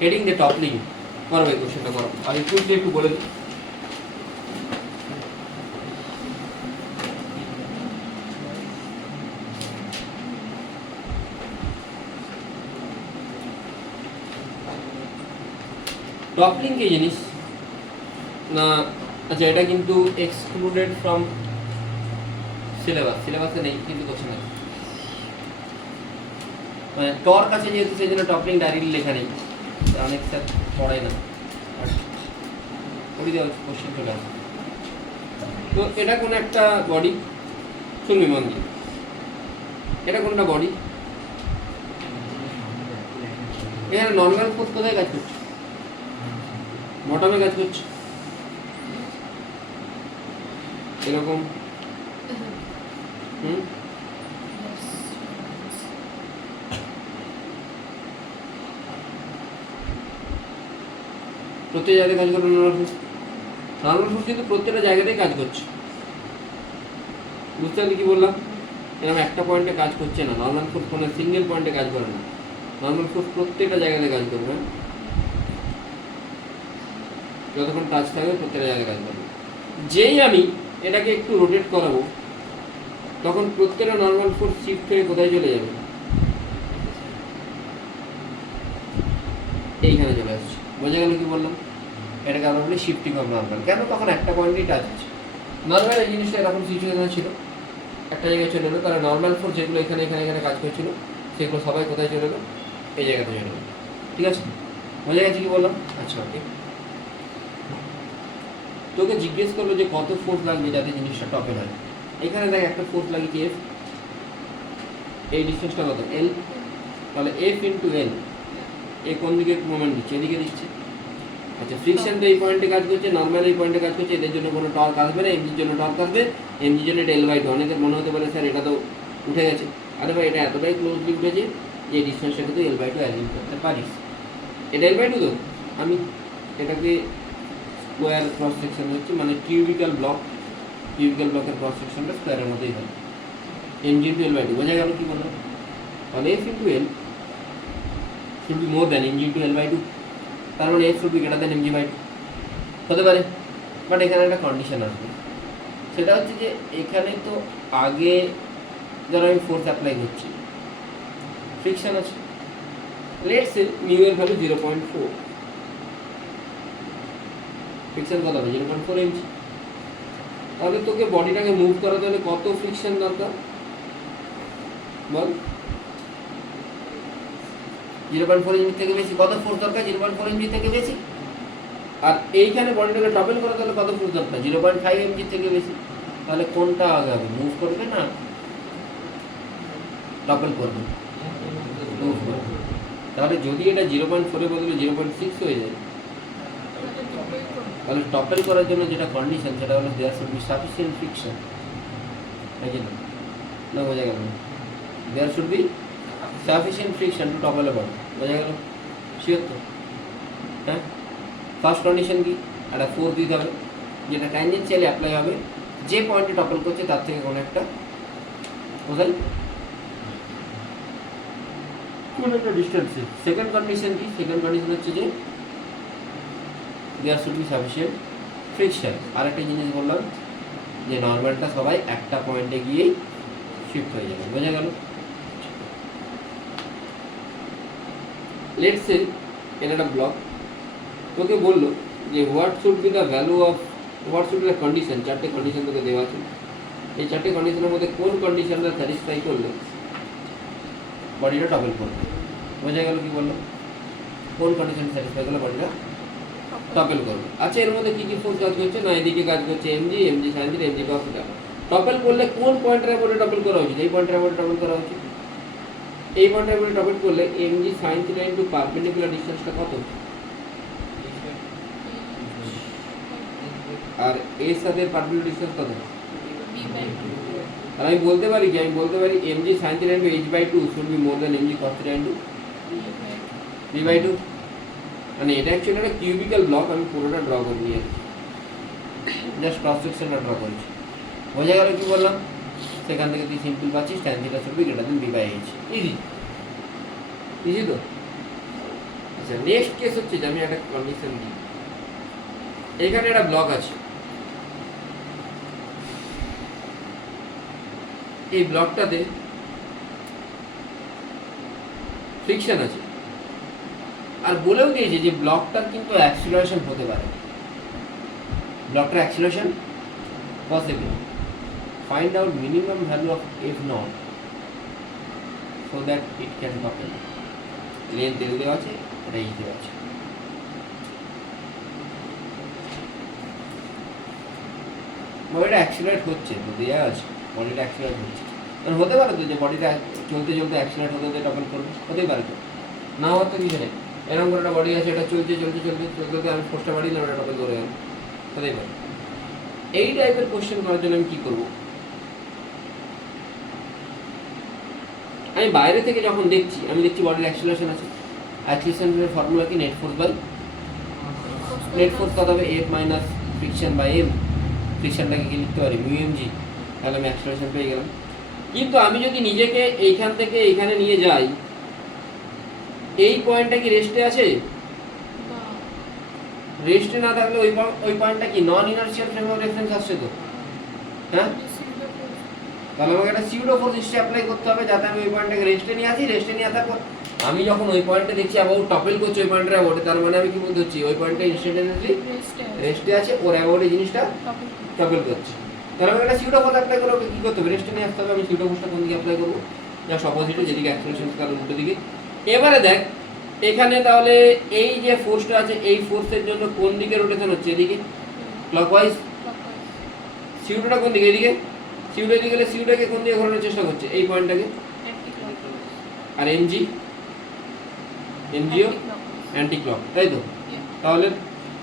Heading দিয়ে টপলিং করো, এই কোশ্চেনটা করো। আর একটু একটু বলে দিই। টপলিং কি জিনিস না, আচ্ছা এটা কিন্তু এক্সক্লুডেড ফ্রম সিলেবাস, সিলেবাসে নেই কিন্তু কোশ্চেন আছে। মানে টর্ক আছে যেহেতু সেই জন্য টপলিং ডাইরেক্টলি লেখা নেই, অনেক স্যার পড়াই না, পড়ি দেওয়া কোশ্চেন চলে আসে। তো এটা কোনো একটা বডি, শুনবি মন দিয়ে, এটা কোনটা বডি, এখানে নর্মাল ফোর্স কোথায় কাজ করছে? বটমে কাজ করছে, এরকম। প্রত্যেক জায়গায় কাজ করবে নর্মাল ফোর্স, নর্মাল ফোর্স কিন্তু প্রত্যেকটা জায়গাতেই কাজ করছে। বুঝতে পারলি কি বললাম? এরকম একটা পয়েন্টে কাজ করছে না, নর্মাল ফোর্স কোনো সিঙ্গেল পয়েন্টে কাজ করে না, নর্মাল ফোর্স প্রত্যেকটা জায়গাতে কাজ করবে। যতক্ষণ টাচ থাকবে প্রত্যেকটা জায়গায় কাজ করবে। যেই আমি এটাকে একটু রোটেট করাবো তখন প্রত্যেকটা নর্মাল ফোর্স শিফট হয়ে কোথায় চলে যাবে? এইখানে চলে আসছে। বোঝা গেল কি বললাম? এটাকে আমরা বলি শিফটিং অফ নর্মাল। কেন? তখন একটা পয়েন্টেই টাচ হচ্ছে। নর্মাল এই জিনিসটা এরকম সিচুয়েশন ছিল, একটা জায়গায় চলে এলো, তাহলে নর্মাল ফোর্স যেগুলো এখানে এখানে এখানে কাজ করছিল সেগুলো সবাই কোথায় চলে এলো? এই জায়গাতে চলে এলো। ঠিক আছে, বোঝা গেছে কি বললাম? আচ্ছা ওকে, তোকে জিজ্ঞেস করলো যে কত ফোর্স লাগবে যাতে জিনিসটা টপে হয়। এখানে দেখ একটা ফোর্স লাগিয়েছি এফ, এই ডিস্টেন্সটা কত? এল। তাহলে এফ ইন্টু এল, এ কোন দিকে মোমেন্ট দিচ্ছে? এদিকে দিচ্ছে। আচ্ছা, ফ্রিকশন তো এই পয়েন্টে কাজ করছে, নর্মাল এই পয়েন্টে কাজ করছে, এদের জন্য কোনো টর্ক আসবে না, এমজির জন্য টর্ক আসবে, এমজির জন্য ডেল বাই টু। অনেকের মনে হতে পারে স্যার এটা তো উঠে গেছে। আরে ভাই এটা এতটাই ক্লোজলি উঠেছে যে এই ডিস্টেন্সটাকে তুই এল বাই টু অ্যাজিউম করতে পারিস। এটা এল বাই টু তো, আমি এটাকে স্কোয়ার ক্রস সেকশন হচ্ছে, মানে কিউবিক্যাল ব্লক, কিউবিক্যাল ব্লকের ক্রস সেকশনটা স্কোয়ারের মধ্যেই হয়। MG into L by two, বোঝা গেল কি বললাম? তাহলে F into L should be more than MG into L by two, তার মানে F should be greater than MG by two হতে পারে। বাট এখানে একটা কন্ডিশন আসবে, সেটা হচ্ছে যে এখানে তো আগে ধরো আমি ফোর্স অ্যাপ্লাই করছি, ফ্রিকশন আছে, লেটস সে মিউ এর ভ্যালু 0.4, ফ্রিকশন কত হবে? 0.4 এমজি। তাহলে তোকে বডিটাকে মুভ করাতে হলে কত ফ্রিকশন দরকার বল? 0.4 এমজি থেকে বেশি। কত ফোর্স দরকার? 0.4 এমজি থেকে বেশি। আর এইখানে বডিটাকে টপেল করাতে হলে কত ফোর্স দরকার? 0.5 এমজি থেকে বেশি। তাহলে কোনটা আগে হবে? মুভ করবে না টপেল করবে? মুভ করবে। তাহলে যদি এটা 0.4 এর বদলে 0.6 হয়ে যায়, তাহলে টপেল করার জন্য যেটা কন্ডিশন সেটা হলো there should be sufficient friction. নাকি না? বোঝা গেল? There should be sufficient friction to topple a body. বোঝা গেল? শিওর তো? হ্যাঁ, ফার্স্ট কন্ডিশন কি? একটা ফোর্স দিতে হবে যেটা ট্যানজেনশিয়ালি অ্যাপ্লাই হবে যে পয়েন্টে টপল করছে তার থেকে কোনো একটা কোথায় কোনো একটা ডিস্টেন্সে। সেকেন্ড কন্ডিশন কি? সেকেন্ড কন্ডিশন হচ্ছে যে there should be sufficient friction. আরেকটা জিনিস বললাম যে নর্মালটা সবাই একটা পয়েন্টে গিয়েই শিফট হয়ে যাবে। বোঝা গেল? লেটস সে এটা একটা ব্লক, তোকে বললো যে what should be the value of, what should be the condition, চারটে কন্ডিশন তোকে দেওয়া আছে। এই চারটে কন্ডিশনের মধ্যে কোন কন্ডিশনটা স্যাটিসফাই করলে বডিটা টপল করবে? বোঝা গেল কি বললো? কোন কন্ডিশন স্যাটিসফাই করলে বডিটা টপল করবে। আচ্ছা, এর মধ্যে কী কী ফোর্স কাজ করছে না? এদিকে কাজ করছে MG, MG sine theta, MG cos theta. Topple করলে কোন পয়েন্টের উপরে টপল করা উচিত? এই পয়েন্টের উপরে টপল করা উচিত। এই পয়েন্টের উপরে টপল করলে MG sine theta into perpendicular ডিসটেন্সটা কত? আর এর সাথে পারপেন্ডিকুলার ডিসটেন্স কত? আর আমি বলতে পারি কি? আমি বলতে পারি MG sine theta into H by two should be more than MG cos theta into B by two. মানে এটা অ্যাকচুয়ালি একটা কিউবিক্যাল ব্লক, আমি পুরোটা ড্র করে নিয়েছি, জাস্ট ক্রস সেকশনটা ড্র করেছি। বোঝা গেল কি বললাম? সেখান থেকে তুই সিম্পল পাচ্ছিস tan theta should be greater than B by H. Easy, easy তো? আচ্ছা নেক্সট কেস হচ্ছে যে আমি একটা কন্ডিশন দিই, এখানে একটা ব্লক আছে, এই ব্লকটাতে ফ্রিকশন আছে, আর বলেও দিয়েছে যে ব্লকটার কিন্তু অ্যাক্সিলারেশন হতে পারে, ব্লকটার acceleration possible. Find out minimum value of F not so that it can topple. Length L দেওয়া আছে, এটা ই দেওয়া আছে। বডিটা অ্যাক্সিলারেট হচ্ছে তো দেওয়া আছে, বডিটা অ্যাক্সিলারেট হচ্ছে, কারণ হতে পারে তো যে বডিটা চলতে চলতে অ্যাক্সিলারেট হতে হতে টপল করবে, হতেই পারে তো, না হওয়ার তো কিছু নেই। এরকম করে একটা বডি আছে, এটা চলতে চলতে চলতে চলতে চলতে আমি ফোর্সটা বাড়িয়ে ওটা টপল করে গেল, হতেই পারে। এই টাইপের কোশ্চেন করার জন্য আমি কী করবো, আমি বাইরে থেকে যখন দেখছি, আমি দেখছি বডির অ্যাক্সিলারেশন আছে, অ্যাক্সিলারেশনের ফর্মুলা কি net force by net force কত হবে, F minus friction by M, ফ্রিকশনটাকে কি লিখতে পারি মিউ এম জি, তাহলে আমি অ্যাক্সিলারেশন পেয়ে গেলাম। কিন্তু আমি যদি নিজেকে এইখান থেকে এইখানে নিয়ে যাই, এই পয়েন্টটা কি রেস্টে আছে? রেস্টে না থাকলে ওই পয়েন্টটা কি নন ইনার্শিয়াল ফ্রেম অফ রেফারেন্স আসছে তো, হ্যাঁ? তাহলে আমাকে একটা সিউডো ফোর্স হিসেবে অ্যাপ্লাই করতে হবে যাতে আমি ওই পয়েন্টটাকে রেস্টে নিয়ে আসি। রেস্টে নিয়ে আসার পর আমি যখন ওই পয়েন্টে দেখছি অ্যাবাউট টপেল করছে ওই পয়েন্টের অ্যাবাউটে, তার মানে আমি কি বলতে হচ্ছি ওই পয়েন্টটা ইনস্ট্যান্টানিয়াসলি রেস্টে আছে, ওর অ্যাবাউটে জিনিসটা টপেল করছে। তাহলে আমাকে একটা সিউডো ফোর্স অ্যাপ্লাই করে কি করতে হবে, রেস্টে নিয়ে আসতে হবে। আমি সিউডো ফোর্সটা কোন দিকে অ্যাপ্লাই করবো, যা অপোজিটে, যেদিকে অ্যাক্সিলারেশন কার উল্টো দিকে। এবারে দেখ এখানে তাহলে এই যে ফোর্সটা আছে, এই ফোর্সের জন্য কোন দিকে রোটেশন হচ্ছে, এদিকে ক্লকওয়াইজ। সিউডোটা কোন দিকে, এদিকে। সিউডো এদিকে গেলে সিউডোকে কোন দিকে ঘোরানোর চেষ্টা করছে, এই পয়েন্টটাকে। আর এমজি, এমজিও অ্যান্টি ক্লক, তাই তো? তাহলে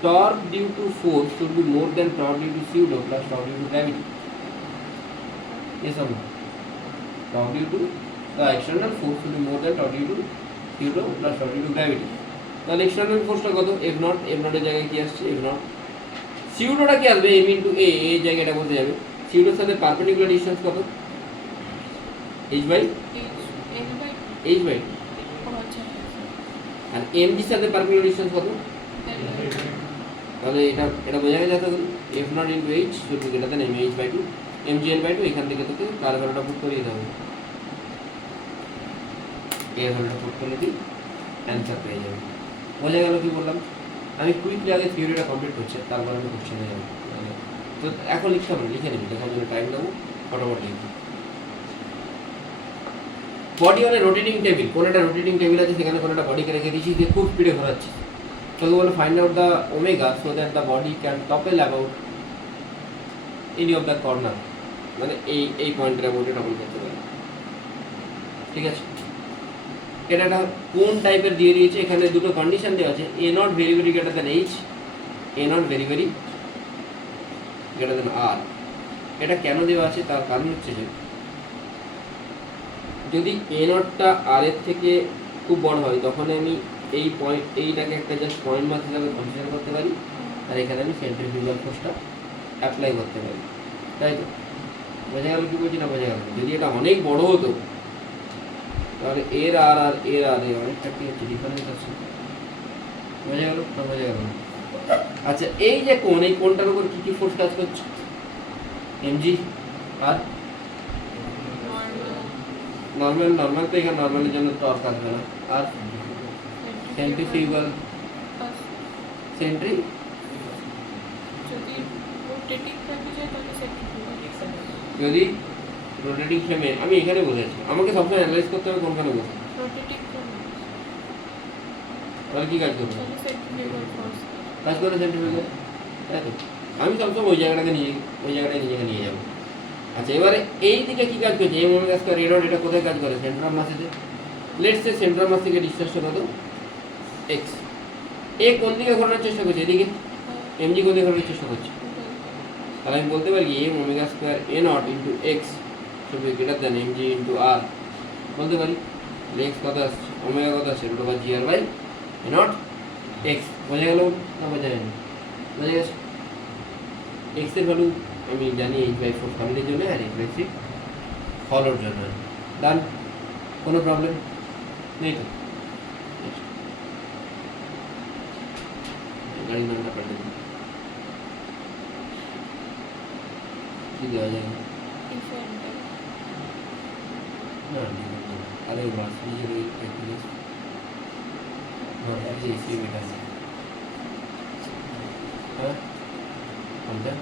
torque due to force should be more than torque due to pseudo plus torque due to gravity. এসব torque due to the external force should be more than torque due to pseudo plus torque due to gravity. তাহলে external ফোর্সটা কত, F not. F নটের জায়গায় কি আসছে, F not. সিউডোটা কি আসবে, M into এ, এই জায়গাটা বলতে যাবে। সিউডোর সাথে পারপেন্ডিকুলার ডিসটেন্স কত, এইচ বাই এইচ বাই, আর এমজির সাথে পারপেন্ডিকুলার ডিসটেন্স কত, তাহলে এটা বোঝা গেছে। তো F naught into H should be greater than M H by two, M G L by two. এখান থেকে তোকে কার ভ্যালুটা পুট করিয়ে দিতে হবে, এর ভ্যালুটা পুট করলে তুই অ্যান্সার পেয়ে যাবে। বোঝা গেল কি বললাম? আমি কুইকলি আগে থিওরিটা কমপ্লিট করছি, তারপর আমি কোশ্চেনে যাবো। তো এখন লিখতে হবে, লিখে নিবি, দেখার জন্য টাইম দেবো, ফটাফট লিখবি। Body on a rotating table, কোনো একটা রোটেটিং টেবিল আছে, সেখানে কোনো একটা বডিকে রেখে দিয়েছি, দিয়ে খুব স্পিডে ঘোরাচ্ছি। তোকে বলে find out the omega so that the body can topple about any of the corner, মানে এই পয়েন্টের অ্যাবাউটে টপেল করতে পারে। ঠিক আছে, এটা একটা কোন টাইপের দিয়ে দিয়েছে, এখানে দুটো কন্ডিশন দেওয়া আছে, A not very very greater than H, A not very very greater than R. এটা কেন দেওয়া আছে, তার কারণ হচ্ছে যে যদি এ নটটা আর এর থেকে খুব বড় হয়, তখন আমি এই পয়েন্ট, এইটাকে একটা জাস্ট পয়েন্ট মার্ক হিসাবে কনসিডার করতে পারি, আর এখানে আমি সেন্ট্রিফিউগাল ফোর্সটা অ্যাপ্লাই করতে পারি। তাই তো? বোঝা গেল কি বলছি না বোঝা গেল? যদি এটা অনেক বড় হতো তাহলে এর আর এর অনেকটা কি হচ্ছে, ডিফারেন্স আছে। বোঝা গেল না বোঝা গেল? আচ্ছা, এই যে কোন, এই কোনটার উপর কী কী ফোর্স কাজ করছে, এমজি আর নর্মাল। নর্মাল তো এখানে নর্মালের জন্য টর্ক আসবে না, আর সেন্ট্রিফিউগাল, সেন্ট্রি যদি রোটেটিং ফ্রেমে, আমি এখানে বলেছি, আমাকে সবসময় অ্যানালাইজ করতে হবে কোনখানে বসে, তাহলে কী কাজ করবে, কাজ করে সেন্ট্রিফিউগাল, তাই তো? আমি সবসময় ওই জায়গাটায় নিজেকে নিয়ে যাবো। আচ্ছা, এবারে এই দিকে কী কাজ করছে, M omega square A dot, এটা কোথায় কাজ করে, সেন্ট্রাল মাসেতে। লেটস সে সেন্ট্রাল মাস থেকে ডিসটেন্সটা কত, এক্স। এ কোন দিকে ঘোরানোর চেষ্টা করছে, এদিকে। এমজি কোন দিকে ঘোরানোর চেষ্টা করছে, তাহলে আমি বলতে পারি M omega square A not into X should be greater than MG into R, বলতে পারি। এক্স কত আসছে, ওমেগা কত আসছে, root over G R by A not X. বোঝা গেল না বোঝা যায়নি? বোঝা গেছে? এক্সের ভ্যালু আমি জানি এইচ বাই ফোর ফ্যামিলির জন্য, আর এইচ বাই থ্রি ফলোর জন্য। ডান, কোনো প্রবলেম নেই তো? গাড়ির নামটা পাল্টে দিন, কি দেওয়া যায় না, আরে বাস নিজের ওই প্র্যাকটিস যে এসি বেটা আছে, হ্যাঁ কোনটা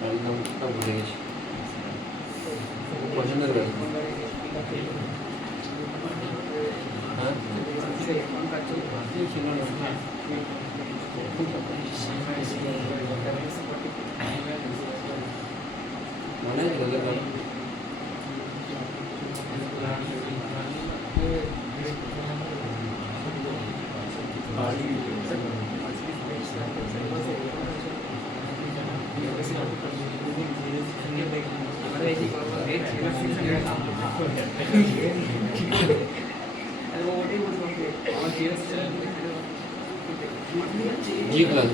গাড়ির নামটা ভুলে গেছি, পছন্দের গাড়ি, হ্যাঁ ছিল না, মনে আছে ওদের গাড়ি, জি ক্লাস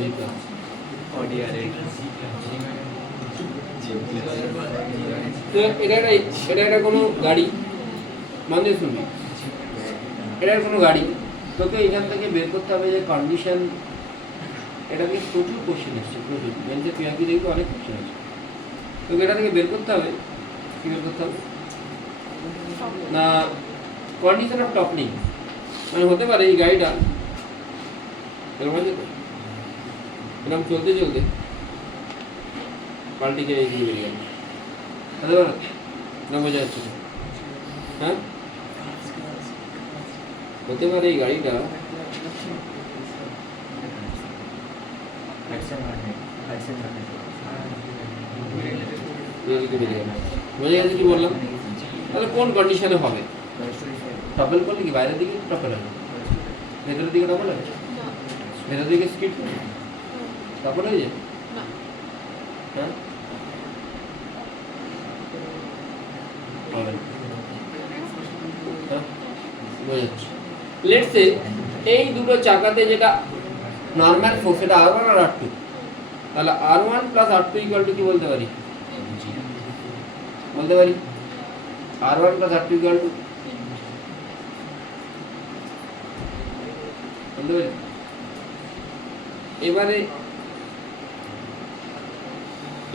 তো এটা একটা কোনো গাড়ি, মানে শুনবি এটার কোনো গাড়ি, তোকে এখান থেকে বের করতে হবে যে কন্ডিশন, এটাকে প্রচুর কোশ্চেন এসছে, প্রচুর মেনসে পিআইকি দেখবি অনেক কোশ্চেন আছে, তোকে এটা থেকে বের করতে হবে, কী বের করতে হবে না, কন্ডিশন অফ টপলিং, মানে হতে পারে এই গাড়িটা এরকম আছে তো, এরকম চলতে চলতে পাল্টি খেয়ে এগিয়ে বেরিয়ে গেল, হতে পারে না, বোঝা যাচ্ছে না, হ্যাঁ হতে পারে এই গাড়িটা বোঝা গেছে কি বললাম, তাহলে কোন কন্ডিশনে হবে, টপল করলে কি বাইরের দিকে টপল হবে, ভেতরের দিকে টপল হবে, ভেতর দিকে স্কিড টপল হয়ে যায়, হ্যাঁ হবে না, বোঝা যাচ্ছে। লেটস সে এই দুটো চাকাতে যেটা নর্মাল ফোর্স সেটা R1 আর R2, তাহলে R1 plus R2 equal to কি বলতে পারি, বলতে পারি R1 plus R2 equal to, বলতে পারি। এবারে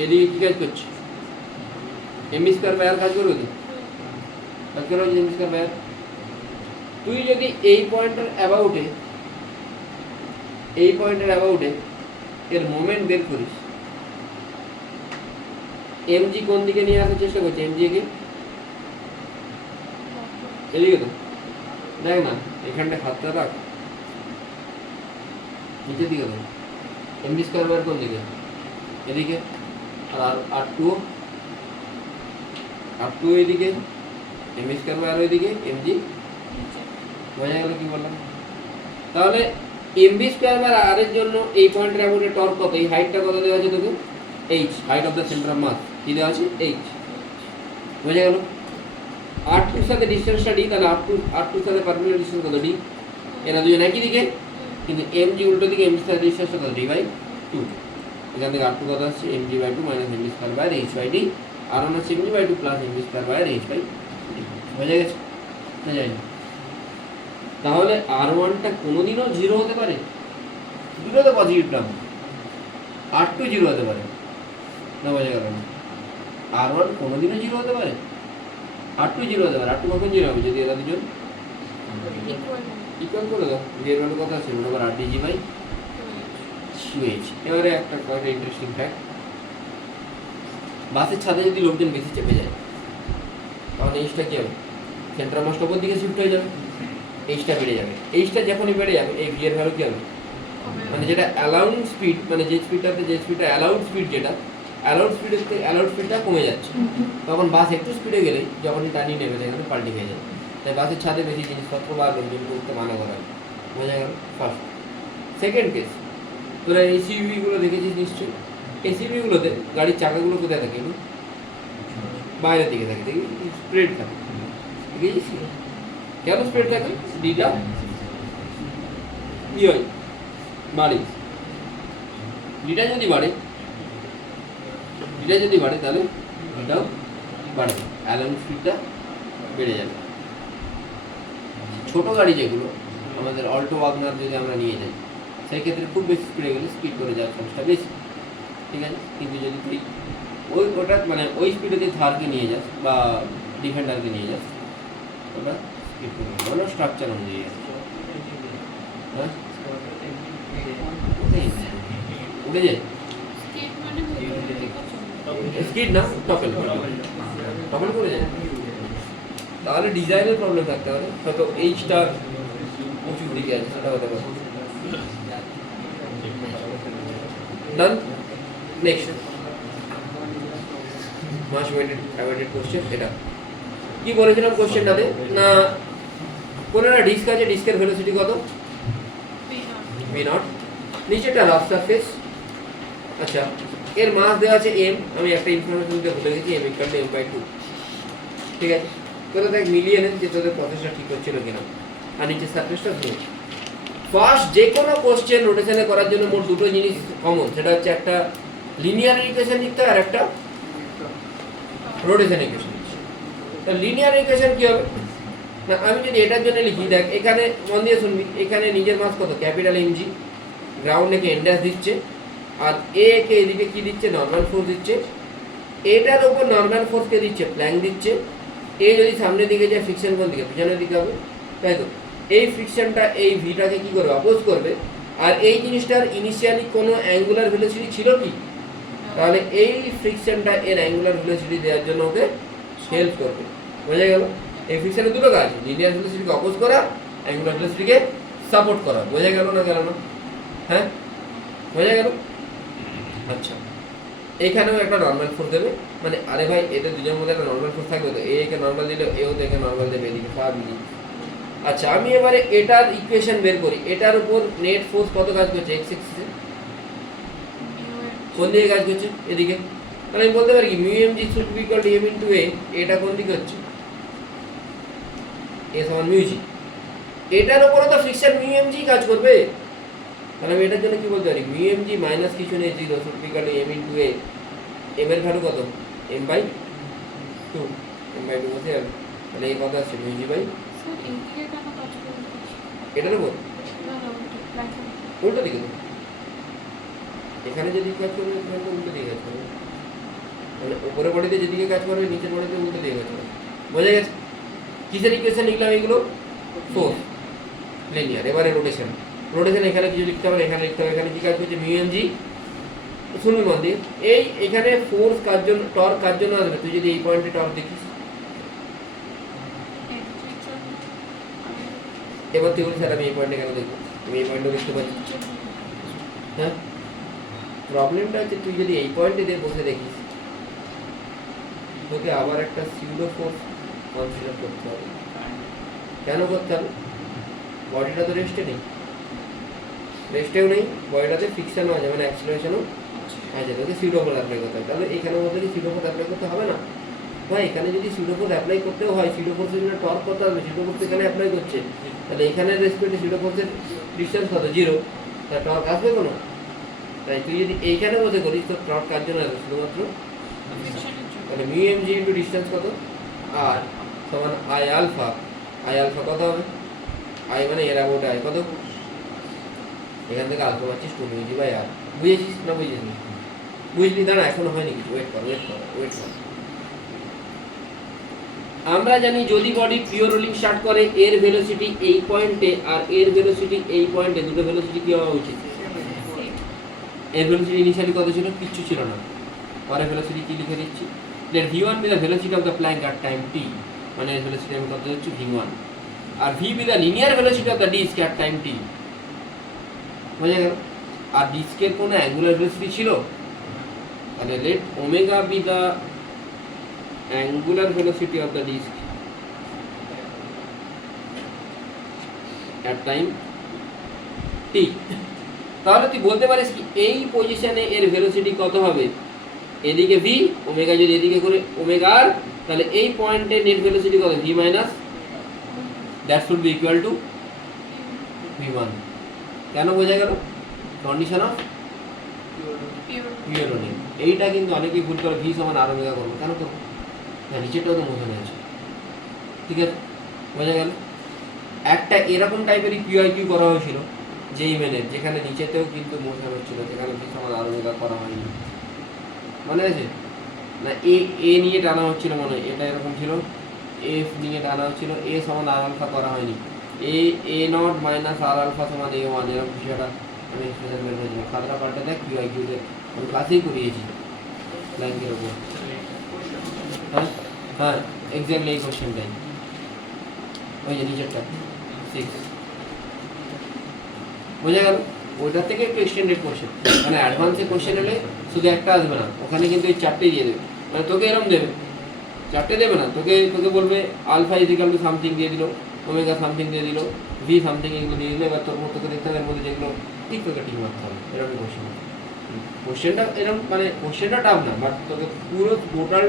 এদিকে কি কাজ করছে, এমবি স্কয়ার বাই আর কাজ করবে তো, কাজ করবে এমবি স্কয়ার বাই আর, তুই যদি এই পয়েন্টের অ্যাবাউটে এর মোমেন্ট বের করিস, এমজি কোন দিকে নিয়ে আসার চেষ্টা করছে, এমজি কে এদিকে তো, দেখ না এখানটা হাতটা রাখ নিচের দিকে, তো এমজি স্কয়ার বাই কোন দিকে, এদিকে, আর R2 এদিকে, এমজি স্কয়ার বাই আর এদিকে, এমজি, বোঝা গেল কি বললাম। তাহলে এমবি স্কয়ার বাই আর এর জন্য এই পয়েন্টের অ্যাবাউটে টর্ক কত, এই হাইটটা কত দেওয়া আছে তোকে, h, height of the centre of mass কি দেওয়া আছে, h, বোঝা গেল। R2 এর সাথে ডিসটেন্সটা d, তাহলে R2 এর সাথে পারপেন্ডিকুলার ডিসটেন্স কত, d, এরা দুজন একই দিকে, কিন্তু mg উল্টো দিকে, mg এর সাথে ডিসটেন্সটা কত, d/2, এখান থেকে R2 কত আসছে, mg/2 minus mg square by h/d, r1 হচ্ছে mg/2 plus mg square by h/d, বোঝা গেছে না, যায়নি। তাহলে R1টা কোনোদিনও 0 হতে পারে, দুটো তো পজিটিভ টার্ম, R2 0 হতে পারে না, বোঝা গেল না, R1 কোনোদিনও 0 হতে পারে, R2 0 হতে পারে, R2 কখন 0 হবে, যদি এরা দুজন ইকুয়াল করে দাও, এর ভ্যালু কত আছে, √RdG/2h। এবারে একটা কয়েকটা ইন্টারেস্টিং ফ্যাক্ট, বাসের ছাদে যদি লোকজন বেশি চেপে যায় তাহলে এইচটা কি হবে, সেন্টার মাস ওপর দিকে শিফট হয়ে যাবে, এইচটা বেড়ে যাবে, এইচটা যখনই বেড়ে যাবে এই ভি এর ভ্যালু কি হবে, মানে যেটা অ্যালাউড স্পিড, মানে যে স্পিডটা অ্যালাউড স্পিড, যেটা অ্যালাউড স্পিডটা কমে যাচ্ছে, তখন বাস একটু স্পিডে গেলেই যখনই টানি নেবে সেখানে পাল্টি খেয়ে যাবে, তাই বাসের ছাদে বেশি জিনিসপত্র বা লোকজন করতে মানা করা হয়, বোঝা গেল ফার্স্ট। সেকেন্ড কেস, তোরা এসইউভিগুলো দেখেছিস নিশ্চয়ই, এসইউভিগুলোতে গাড়ির চাকাগুলো কোথায় থাকে, বাইরের দিকে থাকে, দেখি স্প্রেড থাকে, দেখেছিস কেন স্প্রেড থাকে, ডিটা কি হয় বাড়ে, ডিটা যদি বাড়ে তাহলে এটাও বাড়বে, অ্যালাউড স্পিডটা বেড়ে যাবে। ছোট গাড়ি যেগুলো আমাদের অল্টো ওয়াগনার যদি আমরা নিয়ে যাই, সেই ক্ষেত্রে খুব বেশি স্পিডে গেলে স্পিড করে যাওয়ার চান্সটা বেশি, ঠিক আছে। কিন্তু যদি তুই ওটা মানে ওই স্পিডে তুই থারকে নিয়ে যাস বা ডিফেন্ডারকে নিয়ে যাস, ওটা স্পিড করে ভালো স্ট্রাকচার অনুযায়ী আছে। হ্যাঁ উঠে যায় স্কিড না টপেল টপেল করে যায়, তাহলে ডিজাইনের প্রবলেম থাকতে পারে, হয়তো এইচটা উঁচুর দিকে আছে সেটা হতে পারে। ডান। নেক্সট মাস ওয়েটেড কোশ্চেন। এটা কি বলেছিলাম কোশ্চেনটাতে, না কোনো একটা ডিস্ক আছে, ডিস্কের ভেলোসিটি কত? V not. নিচেটা রাফ সারফেস। আচ্ছা, এর মাস দেওয়া আছে এম, আমি একটা ইনফরমেশন দিতে ভুলে গেছি, এম ইকুয়াল টু m/2, ঠিক আছে। তোরা দেখ মিলিয়ে নেন যে তোদের প্রসেসটা ঠিক হচ্ছিল কিনা। আর নিচে সারফেসটা ধরো। ফার্স্ট যে কোনো কোশ্চেন রোটেশনে করার জন্য মোট দুটো জিনিস কমন, সেটা হচ্ছে একটা লিনিয়ার ইকুয়েশন লিখতে হয় আর একটা রোটেশন ইকুয়েশন। তা লিনিয়ার ইকুয়েশন কি হবে না, আমি যদি এটার জন্য লিখি, দেখ এখানে মন দিয়ে শুনবি, এখানে নিজের মাস কত? ক্যাপিটাল এমজি, গ্রাউন্ড একে এন ড্যাশ দিচ্ছে, আর এ কে এদিকে কি দিচ্ছে? নর্মাল ফোর্স দিচ্ছে। এটার উপর নর্মাল ফোর্সকে দিচ্ছে প্ল্যাঙ্ক দিচ্ছে। এ যদি সামনের দিকে যায়, ফ্রিকশন কোন দিকে? পিছনের দিকে হবে, তাই তো। এই ফ্রিকশনটা এই ভিটাকে কি করবে? অপোজ করবে। আর এই জিনিসটার ইনিশিয়ালি কোনো অ্যাঙ্গুলার ভেলোসিটি ছিল কি? তাহলে এই ফ্রিকশনটা এর অ্যাঙ্গুলার ভেলোসিটি দেওয়ার জন্য ওকে হেল্প করবে। বোঝা গেল? এই ফ্রিকশনের দুটো কাজ, লিনিয়ার ভেলোসিটিকে অপোজ করা, অ্যাঙ্গুলার ভেলোসিটিকে সাপোর্ট করা। বোঝা গেল না? গেল না? হ্যাঁ বোঝা গেল? আচ্ছা, এখানেও একটা নর্মাল ফোর্স দেবে, মানে আরে ভাই এদের দুজনের মধ্যে একটা নর্মাল ফোর্স থাকবে, তো একে নর্মাল দিলে এও তো একে নর্মাল দেবে, এদিকে সব মিলিয়ে। আচ্ছা, আমি এবারে এটার ইকুয়েশন বের করি। এটার উপর নেট ফোর্স কত কাজ করছে? এক্স এক্সিসে কোন দিকে কাজ করছে? এদিকে। তাহলে আমি বলতে পারি কি mu M G should be equal to M into A. এটা কোন দিকে হচ্ছে? এ সমান মিউ জি। এটার উপরে তো ফ্রিকশন মিউ এম জি কাজ করবে। তাহলে আমি এটার জন্য কি বলতে পারি? মিউ এম জি মাইনাস কিছু নেই, 0 should be equal to M into A. M এর ভ্যালু কত? m/2, m/2 বসে গেল। তাহলে এই কথা আসছে মিউ জি বাই এটার উপর উল্টো দিকে। এখানে যদি কাজ করবে, এখানে উল্টো দিকে কাজ করবে, মানে উপরে বডিতে যেদিকে কাজ করবে, নিচের বডিতে উল্টো দিকে কাজ করবে। বোঝা গেছে? কিসের ইকুয়েশন লিখলাম এগুলো? Force, linear. এবারে রোটেশন। রোটেশন এখানে কিছু লিখতে হবে, এখানে লিখতে হবে। এখানে কি কাজ করছে? Mu M G. শুনবি মন দিয়ে, এই এখানে ফোর্স কার জন্য, টর্ক কার জন্য আসবে? তুই যদি এই পয়েন্টে টর্ক দেখিস, এবার তুই বলিস স্যার আমি এই পয়েন্টে কেন দেখবো? আমি এই পয়েন্টও দেখতে পাচ্ছি। হ্যাঁ, প্রবলেমটা হচ্ছে তুই যদি এই পয়েন্টে দিয়ে বসে দেখিস, তোকে আবার একটা সিউডো ফোর্স কনসিডার করতে হবে। কেন করতে হবে? বডিটা তো রেস্টে নেই, রেস্টেও নেই, বডিটাতে ফিকশনও আছে, মানে অ্যাক্সিলারেশনও আছে, তোকে সিউডো ফোর্স অ্যাপ্লাই করতে হবে। তাহলে এখানের মধ্যে কি সিউডো ফোর্স অ্যাপ্লাই করতে হবে না? ভাই এখানে যদি সিউডো ফোর্স অ্যাপ্লাই করতেও হয়, সিউডো ফোর্সের জন্য টর্ক করতে হবে, সিউডো ফোর্স এখানে অ্যাপ্লাই করছে, তাহলে এখানে রেসপেক্টে সিউডো ফোর্সের ডিসটেন্স কত? 0। তাহলে টর্ক আসবে কোনো? তাই তুই যদি এইখানে বসে করিস, তো টর্ক কার জন্য আসবে? শুধুমাত্র। তাহলে mu M G into distance কত? আর সমান আই আলফা। আই আলফা কত হবে? আই মানে এর অ্যাবাউট আই কত? এখান থেকে আলফা পাচ্ছিস 2 মিউ জি বাই আর। বুঝেছিস না বুঝিস? বুঝলি? দাঁড়া, এখনো হয়নি কিছু, ওয়েট কর। আমরা জানি যদি বডি পিওর রোলিং স্টার্ট করে, এর ভেলোসিটি এই পয়েন্টে আর এর ভেলোসিটি এই পয়েন্টে, দুটো ভেলোসিটি কি হওয়া উচিত? এর ভেলোসিটি ইনিশিয়ালি কত ছিল? কিচ্ছু ছিল না। পরে ভেলোসিটি কি লিখে দিচ্ছি? Let v1 be the velocity of the plank at time t, মানে এর ভেলোসিটি আমি কত দিচ্ছি? v1। R v be the linear velocity of the disk at time t। বোঝা গেল? আর ডিস্কের কোনো অ্যাঙ্গুলার ভেলোসিটি ছিল? তাহলে let omega be the angular velocity of the disk at time t। তাহলে তুই বলতে পারিস কি এই পজিশনে এর ভেলোসিটি কত হবে? এদিকে v, ওমেগা যদি এদিকে করে ওমেগা আর, তাহলে এই পয়েন্টে নেট ভেলোসিটি কত? v minus, that should be equal two v1। কেন? বোঝা গেল? Condition of pure rolling. এইটা কিন্তু অনেকেই ভুল করে, v সমান আর ওমেগা করবো। কেন করবো? হ্যাঁ, নিচেটাও তো মোশনে আছে, ঠিক আছে? বোঝা গেল? একটা এরকম টাইপেরই কিউআইকিউ করা হয়েছিল যেই মেনের, যেখানে নিচেতেও কিন্তু মোশন হচ্ছিল, যেখানে কি সমান আর ওমেগা করা হয়নি, মনে আছে না? এ নিয়ে টানা হচ্ছিল মনে হয়, এটা এরকম ছিল, এফ নিয়ে টানা হচ্ছিল, এ সমান আর আলফা করা হয়নি, এ নট মাইনাস আর আলফা সমান এ ওয়ান, এরকম কিছু একটা আমি এক্সপ্রেশন বের হয়েছিল। খাতাটা পাল্টে দেখ কিউআইকিউতে আমি ক্লাসেই করিয়েছি ব্ল্যাঙ্কের ওপর। হ্যাঁ হ্যাঁ এক্স্যাক্টলি এই কোশ্চেনটাই, ওই যে নিচেরটা 6, বোঝা গেল? ওইটার থেকে একটু এক্সটেন্ডেড কোশ্চেন, মানে অ্যাডভান্সের কোশ্চেন হলে শুধু একটা আসবে না, ওখানে কিন্তু এই চারটেই দিয়ে দেবে, মানে তোকে এরকম দেবে, চারটে দেবে না, তোকে বলবে আলফা ইজিক্যাল টু সামথিং দিয়ে দিল, ওমেগা সামথিং দিয়ে দিল, ভি সামথিং এগুলো দিয়ে দিল, এবার তোর মতো তোকে দেখতে হবে এর মধ্যে যেগুলো ঠিক তোকে ঠিক মারতে হবে, এরকম কোশ্চেন। কোশ্চেনটা এরকম মানে কোশ্চেনটা টাফ না, বাট তোকে পুরো টোটাল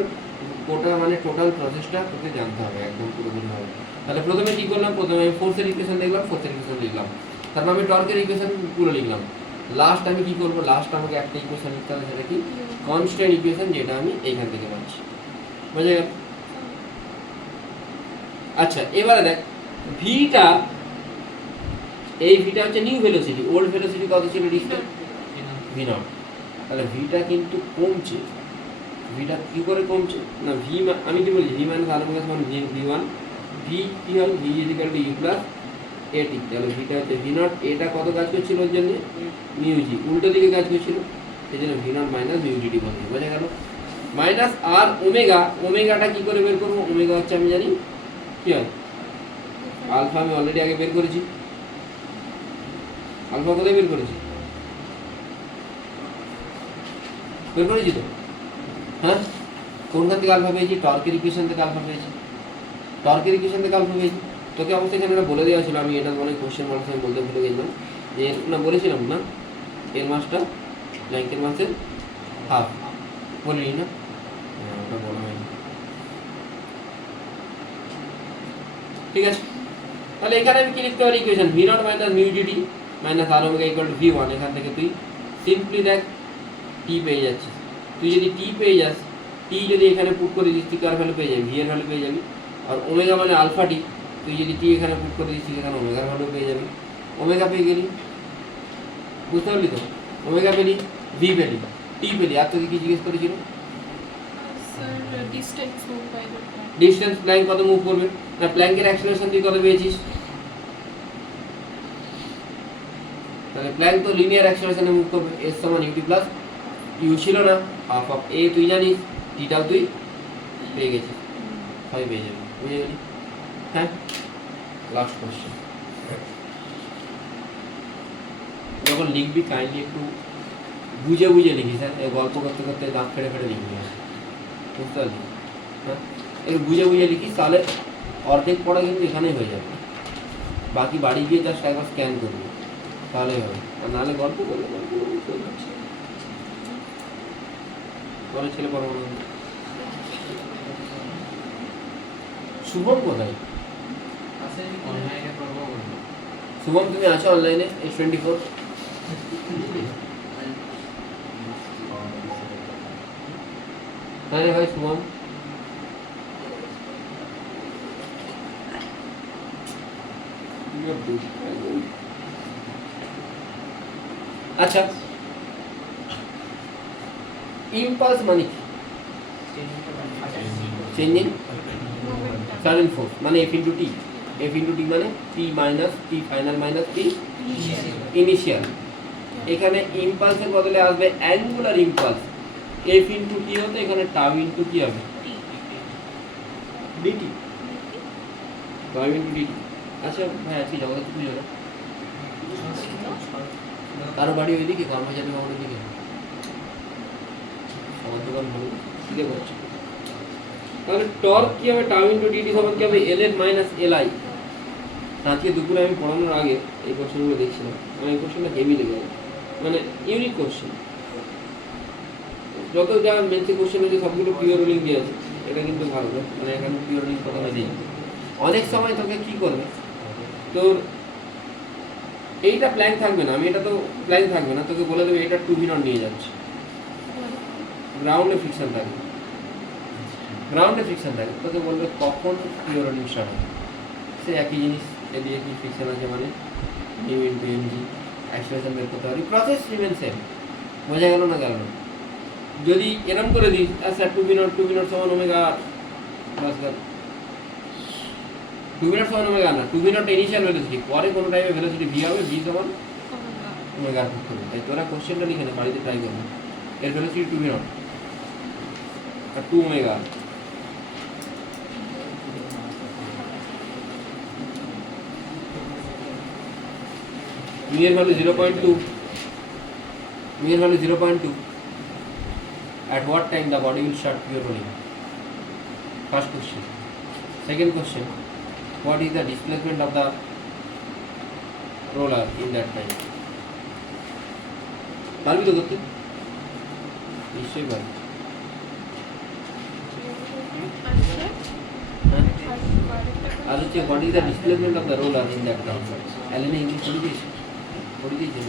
মানে টোটাল প্রসেসটা তোকে জানতে হবে একদম পুরোপুরি হবে। তাহলে প্রথমে কি করলাম, প্রথমে আমি ফোর্সের ইকুয়েশন দেখলাম, ফোর্সের ইকুয়েশন লিখলাম, তারপর আমি টর্কের ইকুয়েশন পুরো লিখলাম। লাস্ট আমি কি করবো, লাস্ট আমাকে একটা ইকুয়েশন লিখতে হবে, সেটা কি কনস্ট্যান্ট ইকুয়েশন, যেটা আমি এইখান থেকে পাচ্ছি, বুঝে গেল? আচ্ছা এবারে দেখ ভিটা, এই ভিটা হচ্ছে নিউ ভেলোসিটি, ওল্ড ভেলোসিটি কত ছিল ডিস্টেন্স ভি নট, তাহলে ভিটা কিন্তু কমছে। ভিটা কী করে কমছে না, ভি আমি কি বলছি ভি মাইনাস আর ওমেগা সমান ভি ওয়ান, ভি কি হয় V equal to U plus at, তাহলে ভিটা হচ্ছে ভি নট, এটা কত কাজ করছিল ওর জন্য মিউজি, উল্টো দিকে কাজ করছিল, সেই জন্য ভি নট মাইনাস মিউজিটি বলছে, বোঝা গেল? মাইনাস আর ওমেগা, ওমেগাটা কী করে বের করবো, ওমেগা হচ্ছে আমি জানি কী হয় আলফা, আমি অলরেডি আগে বের করেছি, আলফা কোথায় বের করেছি, বের করেছি তো, হ্যাঁ কোনখান থেকে আলফা পেয়েছি, টর্কের ইকুয়েশন থেকে আলফা পেয়েছি, টর্কের ইকুয়েশন থেকে আলফা পেয়েছি। তোকে অবশ্যই এখানে এটা বলে দেওয়া ছিল, আমি এটা অনেক কোশ্চেন মার্কস আমি বলতে ভুলে গেছিলাম, যে না বলেছিলাম না এর মাসটা ব্ল্যাঙ্কের মাসের হাফ, বলিনি না? ওটা বলা হয়নি, ঠিক আছে। তাহলে এখানে আমি কি লিখতে পারি equation, V naught minus mu G D minus R omega equal to V one, এখান থেকে তুই সিম্পলি দেখ টি পেয়ে যাচ্ছিস। তুই যদি টি পেয়ে যাস, টি যদি এখানে পুট করে দিস তুই কার ভ্যালু পেয়ে যাবি, ভি এর ভ্যালু পেয়ে যাবি, আর ওমেগা মানে আলফা টি, তুই যদি টি এখানে পুট করে দিস এখানে ওমেগার ভ্যালু পেয়ে যাবি, ওমেগা পেয়ে গেলি, বুঝতে পারলি তো? ওমেগা পেলি, ভি পেলি, টি পেলি, আর তোকে কি জিজ্ঞেস করেছিল ডিস্টেন্স প্ল্যাঙ্ক কত মুভ করবে, না প্ল্যাঙ্কের অ্যাক্সেলারেশন তুই কত পেয়েছিস, তাহলে প্ল্যাঙ্ক তো লিনিয়ার অ্যাক্সেলারেশনে মুভ করবে, এস সমান ইউটি প্লাস ইউ ছিল না হাফ অফ এ, তুই জানিস টিটাও তুই পেয়ে গেছিস, সবাই পেয়ে যাবি, বুঝে গেলি? হ্যাঁ লাস্ট কোশ্চেন, যখন লিখবি কাইন্ডলি একটু বুঝে বুঝে লিখিস, হ্যাঁ গল্প করতে করতে দাঁত ফেড়ে ফেড়ে লিখবি, বুঝতে পারলি? হ্যাঁ একটু বুঝে বুঝে লিখিস, তাহলে অর্ধেক পড়া কিন্তু এখানেই হয়ে যাবে, বাকি বাড়ি গিয়ে জাস্ট একবার স্ক্যান করবি, তাহলেই হবে, আর নাহলে গল্প করবে বলে ছেলে পড়ানো। শুভম কোথায়? শুভম তুমি আছো অনলাইনে H24? হ্যাঁ রে ভাই শুভম, আচ্ছা ইম্পালস মানে কি, চেঞ্জিং সাডেন ফোর্স, মানে F into T, F into T মানে টি মাইনাস টি ফাইনাল মাইনাস টি ইনিশিয়াল, এখানে ইম্পালসের বদলে আসবে angular impulse, F into T হতে এখানে টাউ ইন্টু কি হবে ডিটি, টাউ ইন্টু ডিটি। আচ্ছা ভাই আজকে জগদ্ধাত্রী পুজো না, কারো বাড়ি ওইদিকে কর্মচারী ভবনের দিকে, আমার দোকান ভালো দিকে করছে, তাহলে টর্ক কি হবে টাউ ইন্টু ডিটি সমান কি হবে L N minus L I. আজকে দুপুরে আমি পড়ানোর আগে এই কোশ্চেনগুলো দেখছিলাম, আমার এই কোশ্চেনটা হেভি লেগে গেল, মানে ইউনিক কোশ্চেন, যত যা মেন্সি কোশ্চেন হচ্ছে সবগুলো পিওর রুলিং দিয়ে আছে, এটা কিন্তু ভালো না, মানে এখানে পিওর রুলিং কথা নেই। অনেক সময় তোকে কি করবে, তোর এইটা প্ল্যান থাকবে না, আমি এটা তো প্ল্যান থাকবে না, তোকে বলে দেবে এটা 2v নট নিয়ে যাচ্ছে, গ্রাউন্ডে ফ্রিকশন থাকবে, গ্রাউন্ডে ফ্রিকশন থাকবে, তোকে বলবে কখন পিওর রুলিং স্টার্ট হবে, সে একই জিনিস এদিকে কি ফিকশন আছে মানে নিউ ইনটু এমজি অ্যাক্সিলারেশন বের করতে পারি, প্রসেস রিমেন সেম। বোঝা গেল না গেল না? যদি এরম করে দিই আচ্ছা 2v0 সমান ওমেগা আর বাস গেল। 2v0 সমান ওমেগা না, 2v0 ইনিশিয়াল ভেলোসিটি, পরে কোনো টাইমে ভেলোসিটি ভি হবে, ভি সমান ওমেগা আর করবে। তাই তোরা কোশ্চেনটা লিখে নে, বাড়িতে ট্রাই করবে। এর ভেলোসিটি 2v0 আর 2 ওমেগা। mu এর ভ্যালু 0.2, mu এর value 0.2। At what time the body will start pure rolling? First question. Second question, what is the displacement of the roller in that time? পারবি তো করতে? নিশ্চয়ই পারবি। আর হচ্ছে what is the displacement of the roller in that time? অ্যালেনে English পড়ে দিয়েছি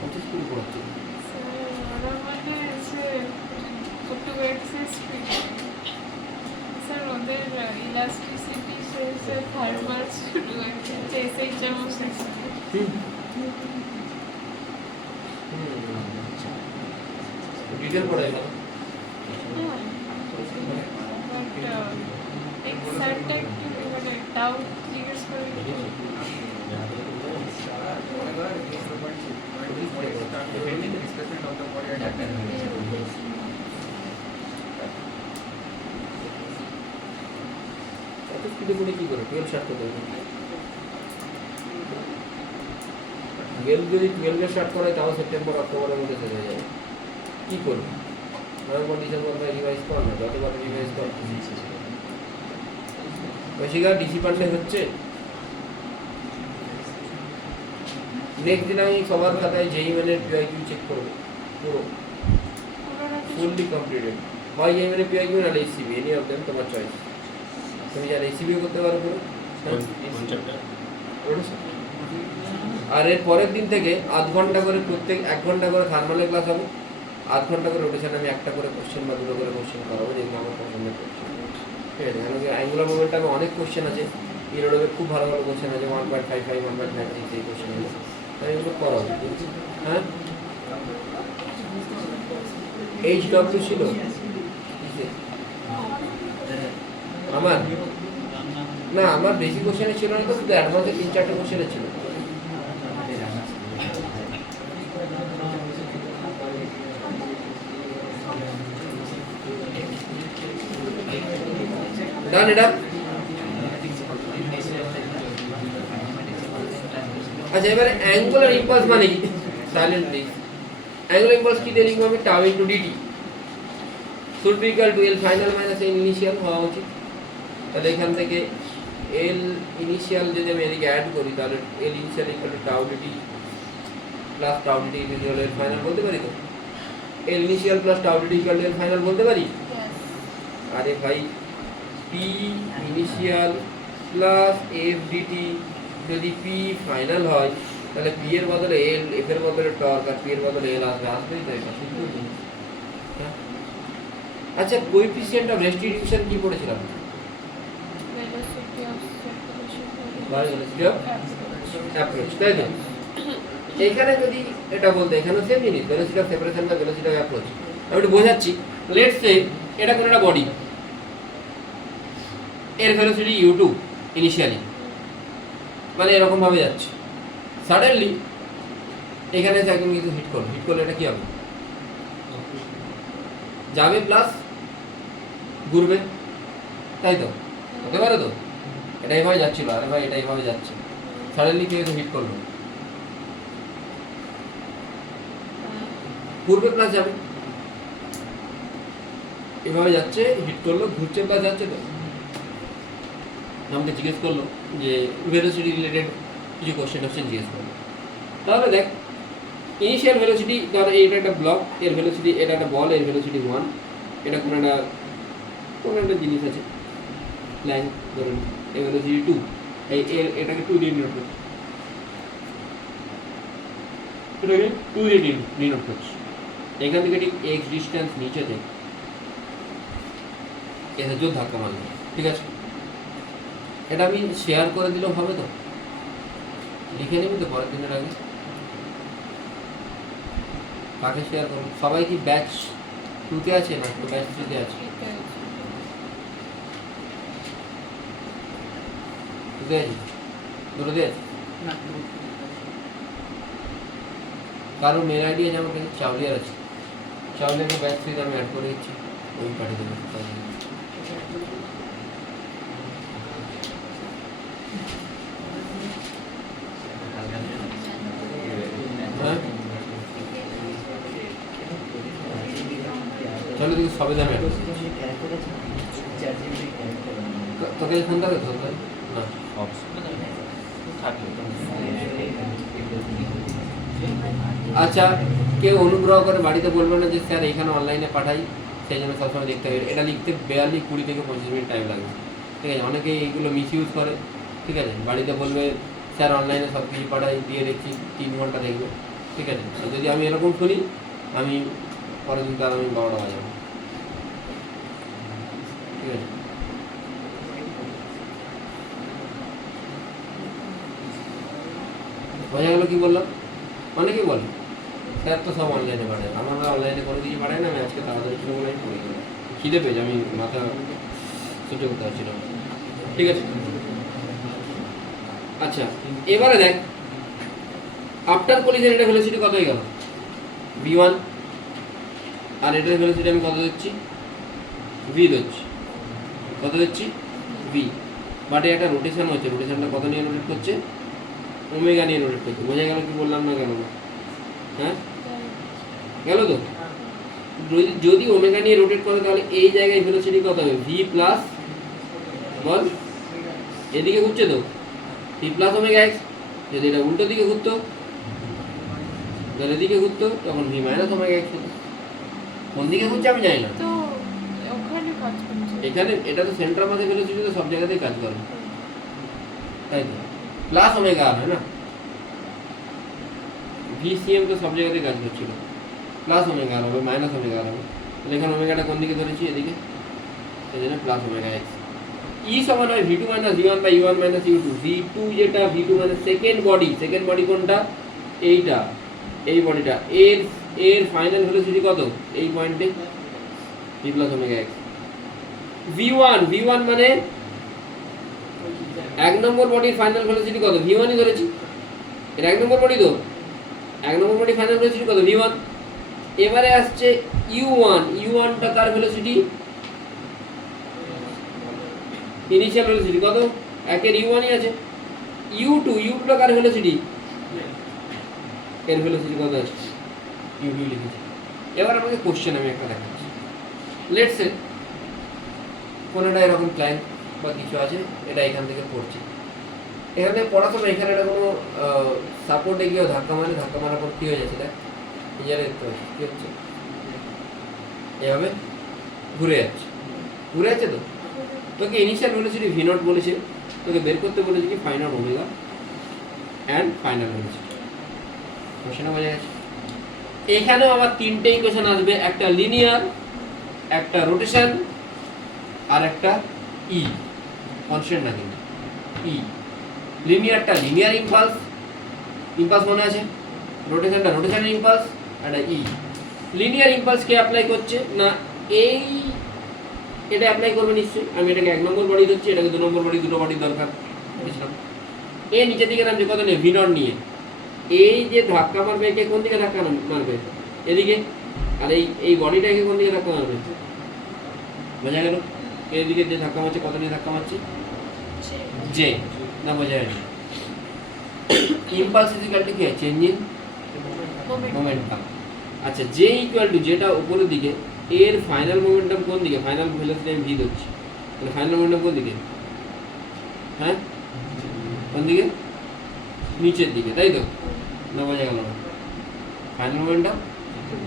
পঁচিশ করে পড়াচ্ছি। স্যার ওদের ইলাস্টিসিটি সে থার্মাল শুরু হয়েছে এসএইচ যেমন ডিটেল পড়াই না এক্সারটা একটু মানে ডাউট জিজ্ঞেস করে স্পিডে পড়ে কি করে 12 শার্ট করতে হবে। 12 যদি 12 এর শার্ট করে তাও সেপ্টেম্বর অক্টোবরের মধ্যে শেষ হয়ে যাবে। কি করবে? নভেম্বর ডিসেম্বর রিভাইজ কর না, যতবার রিভাইজ কর বেশিকার ডিসি পাল্টে হচ্ছে। নেক্সট দিন আমি সবার খাতায় যেই মেলের পিআইকিউ চেক করবো, পুরো ফুললি কমপ্লিটেড। হয় যেই মেলের পিআইকিউ না এইচসিবি, এনি অফ দেম তোমার চয়েস। তুমি যারা এইচসিবিও করতে পারো পুরো। আর এর পরের দিন থেকে আধ ঘন্টা করে প্রত্যেক 1 ঘন্টা করে থার্মালের ক্লাস হবে, আধ ঘন্টা করে রোটেশন আমি একটা করে কোশ্চেন বা দুটো করে কোশ্চেন করাবো, যেগুলো আমার পছন্দের কোশ্চেন। ঠিক আছে, কেন কি অ্যাঙ্গুলার মোমেন্টামে অনেক কোশ্চেন আছে, ইউরোপে খুব ভালো ভালো কোশ্চেন আছে, 1.55 1.56 এই কোশ্চেনগুলো আমি এগুলো করাবো। হ্যাঁ HW ছিল আমার না, আমার বেশি কোশ্চেনে ছিল না তো, শুধু অ্যাডভান্সে 3-4টা কোশ্চেনে ছিল। ডান এটা। আচ্ছা এবারে অ্যাঙ্গুলার ইম্পালস মানে কি? সাইলেন্টলি অ্যাঙ্গুলার ইম্পালস কি দিয়ে লিখবো আমি? Tau into D T should be equal to L final minus L initial হওয়া উচিত। তাহলে এখান থেকে এল ইনিশিয়াল যদি আমি এদিকে অ্যাড করি তাহলে L initial equal to tau DT plus tau DT equal to L final বলতে পারি তো? L initial plus tau DT equal to L final বলতে পারি? আরে ভাই P initial plus F DT যদি পি ফাইনাল হয় তাহলে পি এর বদলে এল, এফ এর বদলে টর্ক, আর পি এর বদলে এল আসবে, আসবেই তো এটা। আচ্ছা কোএফিসিয়েন্ট অফ রেস্টিটিউশন কি পড়েছিলাম? ভেলোসিটি অফ অ্যাপ্রোচ, তাই তো? এখানে যদি এটা বলতে, এখানেও সেম জিনিস, ভেলোসিটি অফ সেপারেশন বা ভেলোসিটি অফ অ্যাপ্রোচ। আমি একটু বোঝাচ্ছি। লেটস সে এটা কোনো একটা বডি, এর ভেলোসিটি u2 ইনিশিয়ালি, মানে এরকম ভাবে যাচ্ছে। সাডেনলি এখানে এসে একদম কিছু হিট করলে এটা কি হবে? যাবে প্লাস ঘুরবে, তাই তো? হতে পারে তো? এটা এইভাবে যাচ্ছিল, আরে ভাই এটা এইভাবে যাচ্ছে, সাডেনলি কেউ এসে হিট করলো, ঘুরবে প্লাস যাবে, এভাবে যাচ্ছে, হিট করলো, ঘুরছে প্লাস যাচ্ছে। তো আমাকে জিজ্ঞেস করলো যে ভেলোসিটি রিলেটেড কিছু কোশ্চেন জিজ্ঞেস করলো। তাহলে দেখ ইনিশিয়াল ভেলোসিটি, ধর এটা একটা ব্লক, এর ভেলোসিটি, এটা একটা বল, এর ভেলোসিটি 1, এটা কোনো একটা জিনিস আছে লাইন, ধরুন এর ভেলোসিটি 2, এটাকে 2 দিয়ে ডিনোট করছি, এটাকে 2 দিয়ে ডিনোট করছি। এখান থেকে ঠিক x ডিস্টেন্স নিচে থেকে এসে জোর ধাক্কা মারবে, ঠিক আছে? এটা আমি শেয়ার করে দিলেও হবে তো, লিখে নিবি তো পরের দিনের আগে। কাকে শেয়ার করবো? সবাই কি ব্যাচ 2-তে আছে না তো ব্যাচ 3-তে আছে? 2-তে আছে, দুটোতে আছে। কারো মেল আইডি আছে আমার কাছে, চাউলিয়ার আছে, চাউলিয়ারকে ব্যাচ 3-তে আমি অ্যাড করে দিচ্ছি, ওই পাঠিয়ে দেবো। হ্যাঁ চলো দেখি সবে দামে তোকে ফোন থাকে তো না? আচ্ছা, কেউ অনুগ্রহ করে বাড়িতে বলবে না যে স্যার এখানে অনলাইনে পাঠাই, সেই জন্য সবসময় দেখতে হবে। এটা লিখতে 42 থেকে 25 মিনিট টাইম লাগবে, ঠিক আছে? অনেকেই এইগুলো মিস ইউজ করে, ঠিক আছে? বাড়িতে বলবে স্যার অনলাইনে সব কিছু পাঠাই, দিয়ে দেখছি 3 ঘন্টা দেখবে, ঠিক আছে? যদি আমি এরকম শুনি, আমি পরের দিন তার আমি 12টা বাজাবো, ঠিক আছে? বোঝা গেল কি বললাম? অনেকেই বলে স্যার তো সব অনলাইনে পাঠায়, আমরা অনলাইনে কোনো কিছু পাঠাই না, আমি আজকে তাড়াতাড়ি ছিল বলে আমি করে দিলাম, খিদে পেয়েছে, আমি মাথা সহ্য করতে পারছিল, ঠিক আছে? আচ্ছা, এবারে দেখ আফটার কলিশন এটা ভেলোসিটি কত হয়ে গেল? v1, আর এটার ভেলোসিটি আমি কত দিচ্ছি? v দিচ্ছি। কত দিচ্ছি? v। বাট একটা রোটেশন হচ্ছে, রোটেশনটা কত নিয়ে রোটেট করছে? ওমেগা নিয়ে রোটেট করছে। বোঝা গেল কি বললাম না? গেল না? হ্যাঁ গেল তো? যদি ওমেগা নিয়ে রোটেট করে তাহলে এই জায়গায় ভেলোসিটি কত হবে? v প্লাস, বল, এদিকে ঘুরছে তো v প্লাস ওমেগা এক্স। যদি এটা উল্টো দিকে ঘুরতো, এদিকে ঘুরতো, তখন v মাইনাস ওমেগা এক্স হতো। কোন দিকে ঘুরছে আমি জানি না, তো ওখানে কাজ করছে। এখানে এটা তো সেন্টার মাঝে ভেলোসিটি তো সব জায়গাতেই কাজ করে, তাই তো? প্লাস ওমেগা আর হয় না, ভিসিএম তো সব জায়গাতেই কাজ করছিল, প্লাস ওমেগা আর হবে, মাইনাস ওমেগা আর হবে। তাহলে এখানে ওমেগাটা কোন দিকে ধরেছি? এদিকে, এই জন্য প্লাস ওমেগা এক্স। ই সমান হয় v2 minus v1 by u1 minus u2। v2 যেটা, v2 মানে সেকেন্ড বডি কোনটা? এইটা, এই বডিটা, এর ফাইনাল ভেলোসিটি কত? এই পয়েন্টে v plus omega x. v1 মানে এক নম্বর বডির ফাইনাল ভেলোসিটি কত? v1ই ধরেছি, এর এক নম্বর বডি তো, এক নম্বর বডি ফাইনাল ভেলোসিটি কত? v1। এবারে আসছে u1 টা কার ভেলোসিটি? ইনিশিয়াল ভেলোসিটি কত? একের u1ই আছে। u2 টা কার ভেলোসিটি? এর ভেলোসিটি কত আছে? u2 লিখেছি। এবার আমাকে কোশ্চেন আমি একটা দেখাচ্ছি। লেটস সে কোনটা এরকম ক্লায়েন্ট বা কিছু আছে, এটা এখান থেকে পড়ছে, এখান থেকে পড়ার সময় এখানে একটা কোনো সাপোর্টে গিয়েও ধাক্কা মারার পর কী হয়ে যাচ্ছে? দেখ ইয়ারে দেখতে পাচ্ছি কী হচ্ছে, এভাবে ঘুরে যাচ্ছে তো। তোকে ইনিশিয়াল ভেলোসিটি v0 বলেছে, তোকে বের করতে বলেছে কি find out omega and final velocity. কোশ্চেনটা বোঝা গেছে? এখানেও আবার 3টে ইকুয়েশন আসবে, একটা লিনিয়ার, একটা রোটেশন, আর একটা ই, কনস্ট্যান্ট না কিন্তু ই। লিনিয়ারটা লিনিয়ার ইম্পালস মনে আছে, রোটেশনটা রোটেশন ইম্পালস, আর ই। লিনিয়ার ইম্পালস কে অ্যাপ্লাই করছে না? এই এটা অ্যাপ্লাই করবে নিশ্চয়ই। আমি এটাকে 1 নম্বর বডি ধরছি, এটাকে 2 নম্বর বডি, দুটো বডির দরকার বুঝলাম। এ নিচের দিকে নামছে কত নেই? v0 নিয়ে। এই যে ধাক্কা মারবে, একে কোন দিকে ধাক্কা মারবে? এদিকে। আর এই বডিটাকে কোন দিকে ধাক্কা মারবে? বোঝা গেল? এদিকে যে ধাক্কা মারছে, কত নিয়ে ধাক্কা মারছে? জে। না বোঝা গেল? ইম্পালস ইকুয়াল টু কি হয়? Change in momentum. আচ্ছা, জে ইকুয়াল টু যেটা উপরের দিকে, এর ফাইনাল মোমেন্টাম কোন দিকে? ফাইনাল ভেলোসিটি আমি ভি দিচ্ছি, তাহলে ফাইনাল মোমেন্টাম কোন দিকে? হ্যাঁ, কোন দিকে? নিচের দিকে, তাই তো? না বোঝা গেল না? ফাইনাল মোমেন্টাম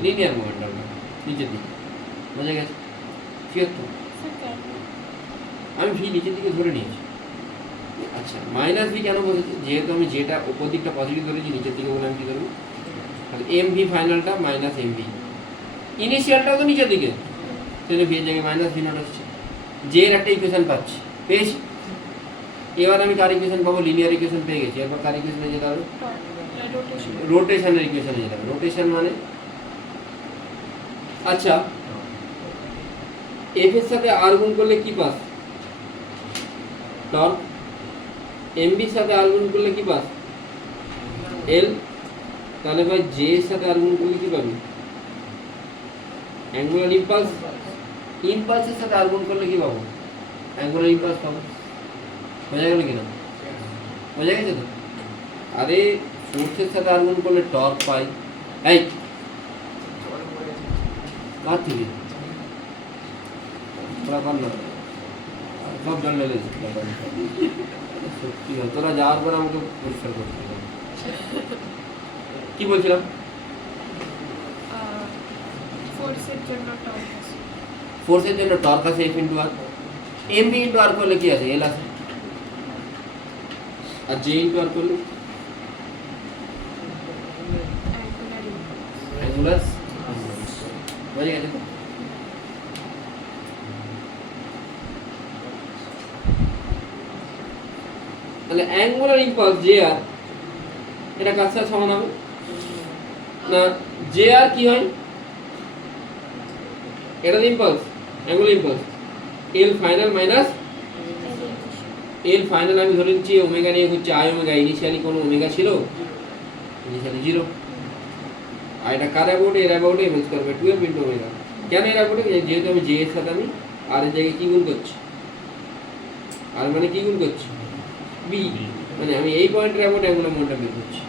লিনিয়ার মোমেন্টাম নিচের দিকে, বোঝা গেছে? ঠিক আছে, আমি ভি নিচের দিকে ধরে নিয়েছি। আচ্ছা, মাইনাস ভি কেন বলেছি? যেহেতু আমি যেটা উপর দিকটা পজিটিভ ধরেছি, নিচের দিকে বলে আমি কী ধরবো? তাহলে এম ভি ফাইনালটা মাইনাস এম ভি, ইনিশিয়ালটাও তো নিচের দিকে, তাহলে ভি এর জায়গায় মাইনাস ভি নট আসছে। জে এর একটা ইকুয়েশন পেয়েছি। এবার আমি কার ইকুয়েশন পাবো, লিনিয়ার ইকুয়েশন পেয়ে গেছি, এরপর কার ইকুয়েশনে যেতে হবে, রোটেশন। রোটেশনের ইকুয়েশনে যেতে হবে। রোটেশন মানে আচ্ছা এফ এর সাথে আর গুণ করলে কি পাস, টর্ক। এমবির সাথে আর গুণ করলে কি পাস, এল। তাহলে ভাই জে এর সাথে আর গুণ করলে কি পাবি, অ্যাঙ্গুলার ইম্পালস। ইম্পালসের সাথে আর গুণ করলে কি পাবো, অ্যাঙ্গুলার ইম্পালস পাবো। বোঝা গেল কিনা, বোঝা গেছে তো। আরে ফোর্সের সাথে আর গুণ করলে টর্ক পাই। এই কার থেকে তোরা কর না, সব জল ঢেলে দিচ্ছি। সত্যি হয়, তোরা যাওয়ার পর আমাকে পরিষ্কার করতে হবে। কি বলছিলাম, ফোর্সের জন্য টর্ক আছে। ফোর্সের জন্য টর্ক আছে এফ ইন্টু আর, এমবি ইন্টু আর করলে কি আছে, এল আছে। আর জে ইন্টু আর করলে অ্যাঙ্গুলার ইম্পালস। অ্যাঙ্গুলার। বোঝা গেছে তো। তাহলে অ্যাঙ্গুলার ইম্পালস জে আর, এটা কার সাথে সমান হবে না, জে আর কি হয়, এটা impulse, angular impulse, L final minus L final. আমি ধরে নিচ্ছি ওমেগা নিয়ে হচ্ছে আই ওমেগা, ইনিশিয়ালি কোনো ওমেগা ছিল, ইনিশিয়ালি 0। আর এটা কার অ্যাবাউট, এর about M square by 12 into omega. কেন এর অ্যাবাউট, যেহেতু আমি জে এর সাথে আমি আর এর জায়গায় কি গুণ করছি, আর মানে কি গুণ করছি, বি। মানে আমি এই পয়েন্টের অ্যাবাউট অ্যাঙ্গুলার মোমেন্টাম বের করছি।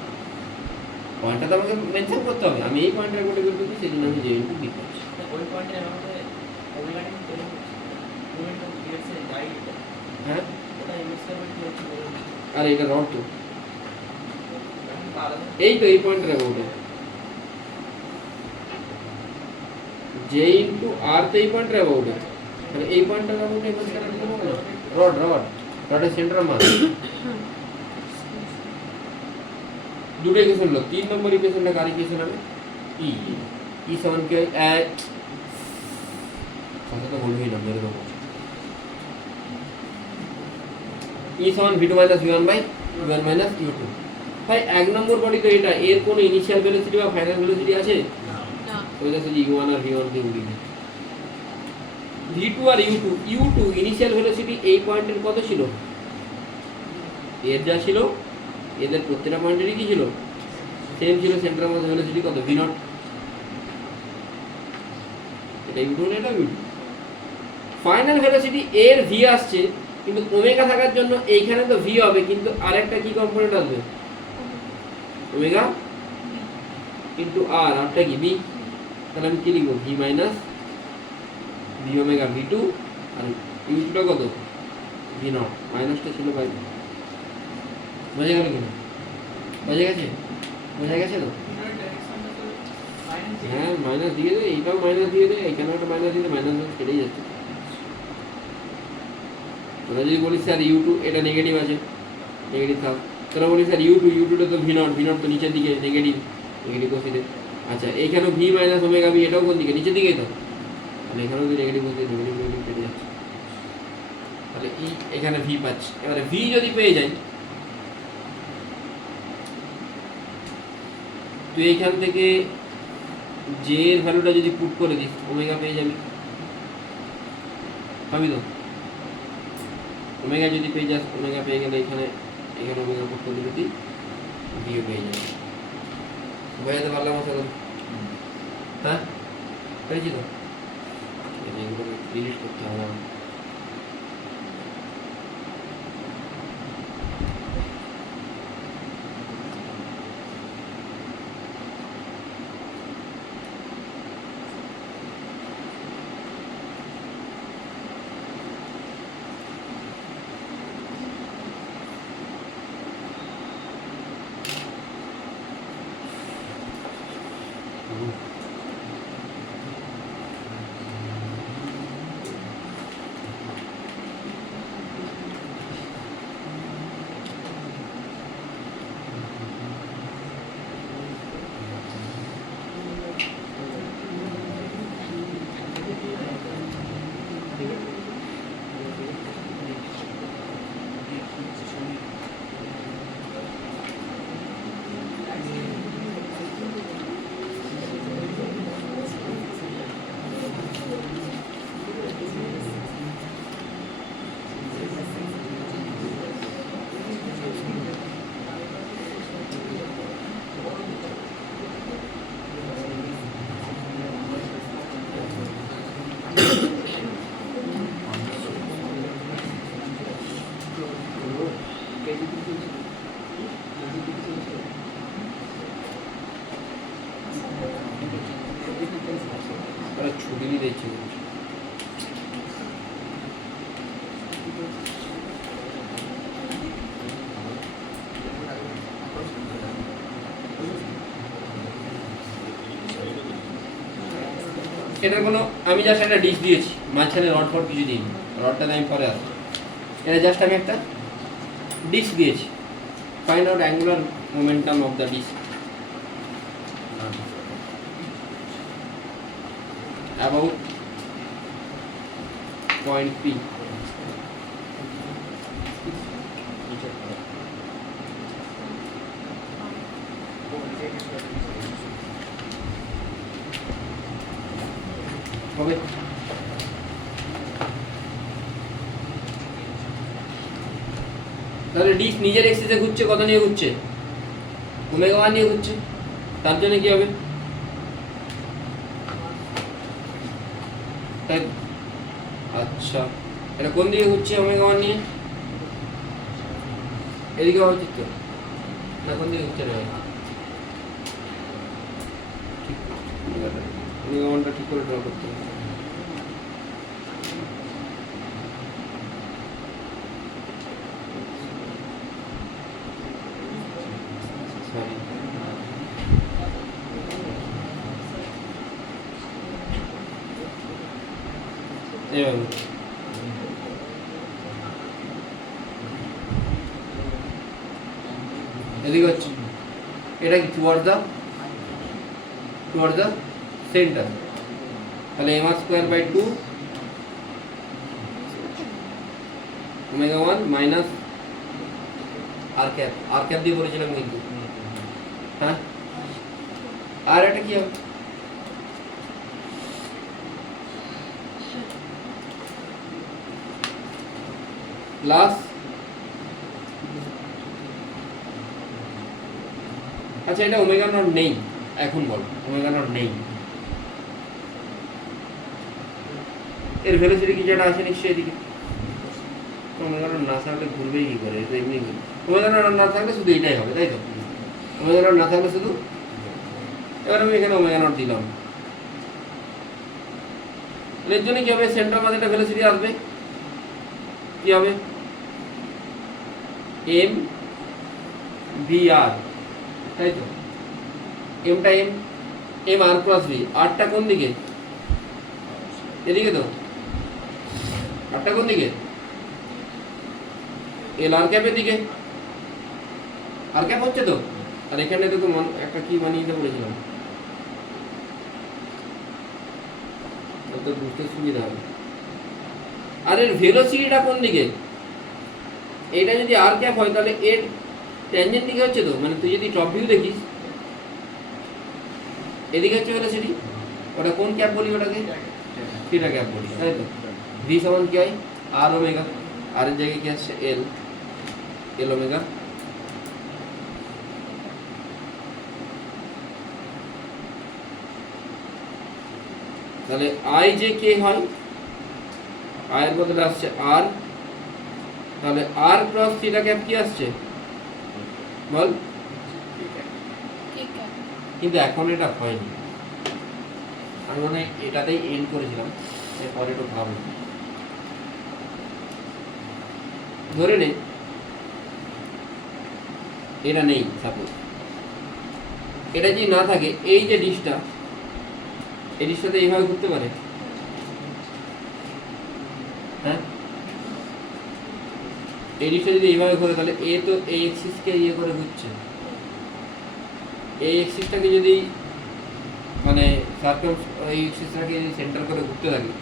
পয়েন্টটা তো আমাকে মেনশন করতে হবে, আমি এই পয়েন্টের অ্যাবাউট বের করছি, সেই জন্য আমি জে ইনটু বি করছি। ওই পয়েন্টে আমাদের ওমেগাটি মোমেন্টাম ক্রিয়েটসে যাই, হ্যাঁ ওটা ইনস্টাবিলিটি কি হচ্ছে বলুন। আর এটা রড তো আলাদা এই তো এই পয়েন্টের অ্যাবাউট জে ইনটু আর তো এই পয়েন্টের অ্যাবাউট, তাহলে এই পয়েন্টের অ্যাবাউট এই পয়েন্টের অ্যাবাউট রড রড রডের সেন্টার অফ মাস। দুটো ইকুয়েশন হলো, 3 নম্বর ইকুয়েশনটা কার ইকুয়েশন হবে, ই। ই সমান কি হয়, কথা তো বলবই না, মেরে দেবো। ই সমান V two minus V one by V one minus U two. ভাই 1 নম্বর বডি তো এটা, এর কোনো ইনিশিয়াল ভেলোসিটি বা ফাইনাল ভেলোসিটি আছে, না। ওইটা হচ্ছে ইউ ওয়ান আর ভি ওয়ান কে উড়িয়ে দিই। ভি টু আর ইউ টু ইনিশিয়াল ভেলোসিটি এই পয়েন্টের কত ছিল, এর যা ছিল, এদের প্রত্যেকটা পয়েন্টেরই কি ছিল, সেম ছিল। সেন্টার মধ্যে ভেলোসিটি কত, ভি নট। এটা ইউ টু, এটা ইউ টু। ফাইনাল ভেলোসিটি এর ভি আসছে, কিন্তু ওমেগা থাকার জন্য এইখানে তো ভি হবে, কিন্তু আরেকটা কি কম্পোনেন্ট আসবে, ওমেগা ইন্টু আর, আরটা কি বি। তাহলে আমি কি লিখবো, V minus V omega V two, আর ইউ টুটা কত, ভি নট। মাইনাসটা ছিল বাইরে। বোঝা গেল কিনা, বোঝা গেছে, বোঝা গেছে তো। হ্যাঁ মাইনাস দিয়ে দে, এইটাও মাইনাস দিয়ে দে, এখানে একটা মাইনাস দিয়ে দে, মাইনাস কেটেই যাচ্ছে। তোরা যদি বলিস স্যার ইউ টু এটা নেগেটিভ আছে, নেগেটিভ থাক। তোরা বলিস স্যার ইউ টুটা তো ভি নট তো নিচের দিকে, নেগেটিভ, নেগেটিভ কষি দে। আচ্ছা এখানেও ভি মাইনাস ওমেগা ভি, এটাও কোন দিকে, নিচের দিকেই তো। তাহলে এখানেও যদি নেগেটিভ কষি, নেগেটিভ নেগেটিভ কেটে যাচ্ছে। তাহলে ই এখানে ভি পাচ্ছি। এবারে ভি যদি পেয়ে যাই, তুই এইখান থেকে জে এর ভ্যালুটা যদি পুট করে দিস, ওমেগা পেয়ে যাবি, পাবি তো। ওমেগা যদি পেয়ে যাস, ওমেগা পেয়ে গেলে এখানে এখানে ওমেগা পুট করে দিবি, তুই ভিও পেয়ে যাবি। বোঝাতে পারলাম আমার সাথে, হ্যাঁ পেরেছি তো। এগুলো ডিলিট করতে হবে আমার। দিতে ইচ্ছে করছে। এটার কোনো আমি জাস্ট একটা ডিশ দিয়েছি, মাঝখানে রড ফড কিছু দিইনি, রডটা আমি পরে আসবো। এটা জাস্ট আমি একটা ডিশ দিয়েছি। Find out angular momentum of the disc about point P. হবে তাহলে ডিস্ক নিজের এক্সিসে ঘুরছে, কত নিয়ে ঘুরছে? ওমেগা 1 নিয়ে ঘুরছে। তার জন্য কি হবে? আচ্ছা, এটা কোন দিকে ঘুরছে ওমেগা 1 নিয়ে? এদিকে হওয়া উচিত তো না? কোন দিকে ঘুরছে রে? ওমেগা 1টা ঠিক করে ড্র করতে হবে। সরি, এভাবে এদিকে হচ্ছে। এটা কি টুয়ার্ড দ্য সেন্টার, তাহলে m²/2 ওমেগা 1 মাইনাস আর ক্যাপ দিয়ে বলেছিলাম কিন্তু। হ্যাঁ, আর এটা কি হবে? প্লাস, আচ্ছা এটা ওমেগা নট নেই, এখন বলো ওমেগা নট নেই, এর ভেলোসিটি কি যেটা আছে নিশ্চয়ই এদিকে। ওমেগা নট না থাকলে ঘুরবেই কি করে? এটা এমনি ঘুরবে। ওমেগা নট না থাকলে শুধু এটাই হবে, তাই তো? ওমেগা নট না থাকলে শুধু, এবার আমি এখানে ওমেগা নট দিলাম। এর জন্য কি হবে? সেন্টার মাঝে একটা ভেলোসিটি আসবে, কি হবে? এম ভি আর, তাই তো? এমটা এম আর ক্রস ভি। আরটা কোন দিকে? এদিকে তো। আরটা কোন দিকে? এল আর ক্যাপের দিকে। আর ক্যাপ হচ্ছে তো। আর এখানে তো একটা কি বানিয়ে দিতে বলেছিলাম, তো বুঝতে সুবিধা হবে। আর এর ভেলোসিটিটা কোন দিকে? এটা যদি আর ক্যাপ হয় তাহলে এর ট্যানজেন্ট দিকে হচ্ছে তো, মানে তুই যদি টপ ভিউ দেখিস এদিকে হচ্ছে ভেলোসিটি, ওটা কোন ক্যাপ বলি? ওটাকে থিটা ক্যাপ বলি, তাই তো? ভি সমান কি হয়? আর ওমেগা, আর এর জায়গায় কি আসছে? এল ওমেগা। তাহলে আই যে কে হয়, আই এর বদলে আসছে আর, তাহলে আর ক্রস থিটা ক্যাপ কি আসছে বল? কিন্তু এখন এটা হয়নি, আমি মনে হয় এটাতেই এন্ড করেছিলাম, এরপরে একটু ভাবো। ধরে নে এটা নেই, সাপোজ এটা যদি না থাকে, এই যে ডিশটা, এই ডিশটাতে এইভাবে ঘুরতে পারে? হ্যাঁ, এই ডিশটা যদি এইভাবে ঘুরে তাহলে এ তো এই এক্সিসকে ইয়ে করে ঘুরছে। এই এক্সিসটাকে যদি মানে সার্কেল, এই এক্সিসটাকে যদি সেন্টার করে ঘুরতে থাকে,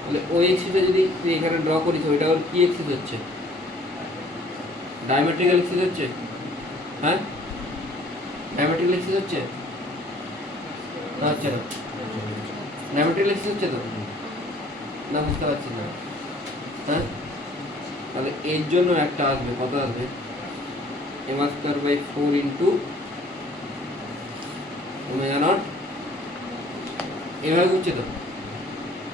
তাহলে ওই এক্সিসটা যদি তুই এখানে ড্র করিস, ওইটা ওর কি এক্সিস হচ্ছে? ডায়ামেট্রিক্যাল এক্সিস হচ্ছে। হ্যাঁ, ডায়ামেট্রিক্যাল এক্সিস হচ্ছে না? হচ্ছে না? ডায়ামেট্রিক্যাল এক্সিস হচ্ছে তো না? বুঝতে পারছি না। হ্যাঁ, তাহলে এর জন্য একটা আসবে, কত আসবে? m²/4 into omega not. এভাবে ঘুরছে তো,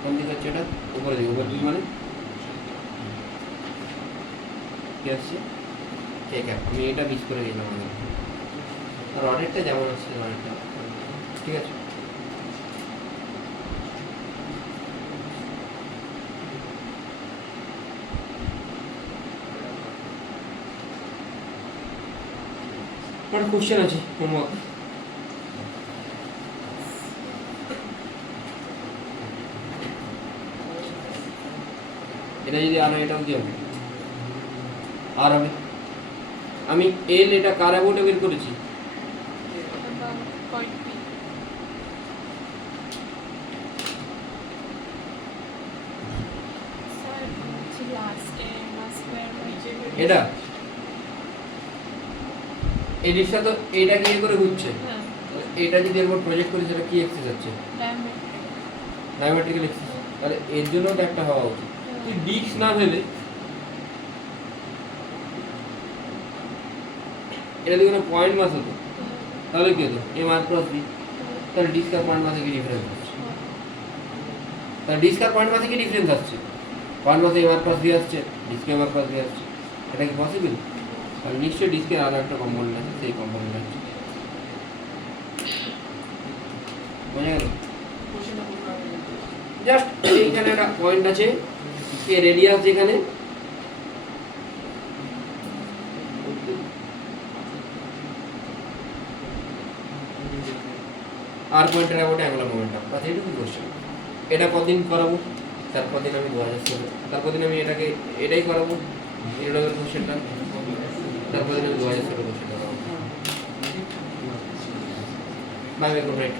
কোন দিকে হচ্ছে? এটা উপরে দিকে। উপর দিকে মানে কি আসছে? কে ক্যাপ। আমি এটা মিস করে গেলাম, রডেরটা যেমন আসছে রডেরটা ঠিক আছে। একটা কোশ্চেন আছে হোমওয়ার্ক। এটা যদি আর হয় এটাও কি হবে? আর হবে। আমি এল এটা কার অ্যাবাউটে বের করেছি? about point P. স্যার হচ্ছে লাস্টে মাস স্কয়ার হয়েছে এটা এই ডিশটা তো এইটা কি করে ঘুরছে, হ্যাঁ এটা যদি একবার প্রজেক্ট করি সেটা কি এক্সিস হচ্ছে? Diametric diametrical axis. তাহলে এর জন্য তো একটা হওয়া উচিত। তুই ডিস্ক না ভেবে এটা যদি কোনো পয়েন্ট মাস হতো তাহলে কি হতো? M R plus B. তাহলে ডিস্ক আর পয়েন্ট মাসে কি ডিফারেন্স আসছে? তাহলে ডিস্ক আর পয়েন্ট মাসে কি ডিফারেন্স আসছে? পয়েন্ট মাসে এম আর প্লাস বি আসছে, ডিস্কে এম আর প্লাস বি আসছে। এটা কি পসিবল? তাহলে নিশ্চয়ই ডিস্কের আরও একটা কম্পোনেন্ট আছে, সেই কম্পোনেন্ট আছে। বোঝা গেল? কোশ্চেনটা কোন কারণে জাস্ট এইখানে একটা পয়েন্ট আছে, এ রেডিয়াস যেখানে আর পয়েন্টের অ্যাবাউট অ্যাঙ্গুলার মোমেন্টাম, বাস এইটুকু কোশ্চেন। এটা কদিন করাবো? তারপর দিন আমি 2016, তারপর দিন আমি এটাই করাবো ইন্ট্রোডাক্টরি কোশ্চেনটা, তারপর দিন আমি 2016 কোশ্চেনটা করাবো। Bye bye, good night.